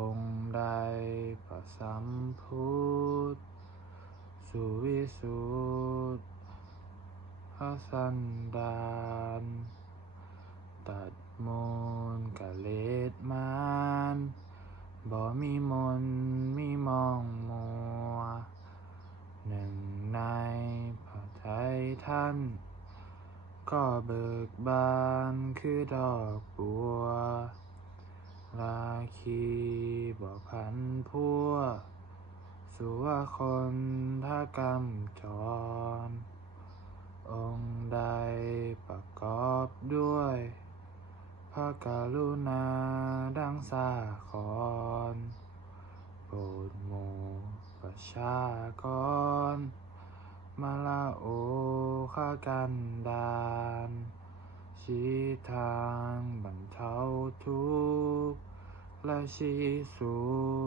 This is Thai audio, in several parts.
องค์ใดประสัมพุทธสุวิสุทธพระสันดานตัดมูลกะเลดมานบ่มีมนมีมองมัว หนึ่งในพระไทยท่าน ก็เบิกบานคือดอกบัว คีบ่พันพัวสุวาคนท่ากรรมจร องค์ใดประกอบด้วย พระกรุณาดังสาครโปรดหมู่ประชากร มาลาโอข้ากันดานชี้ทางบรรเทา ชีสุ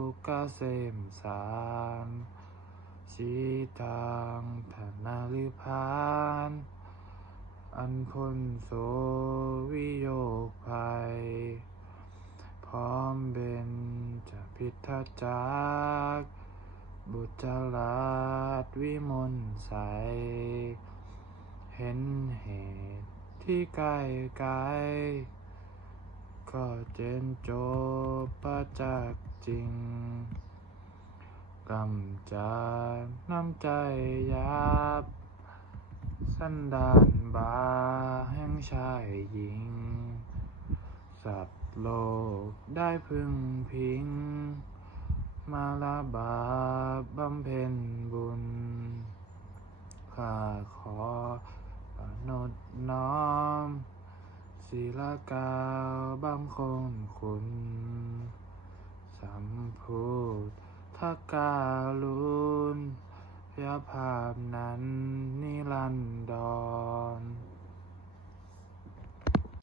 ขเกษมสารชี้ทางธนาลิพานอันพ้นโสวิโยคภัย พร้อมเบนจะพิทจัก บุตรลาดวิมลใส เห็นเหตุที่ใกล้ไกล ก็เจนโจบประจักจริงกำจดน้ำใจยับ สันดานบาแห่งชายหญิง สัตว์โลกได้พึงพิง มาลาบาบำเพ็ญบุญ ข้าขออนุดน้อม ศิลกาบังคงคุณสัมพุทธการุณยภาพนั้นนิรันดร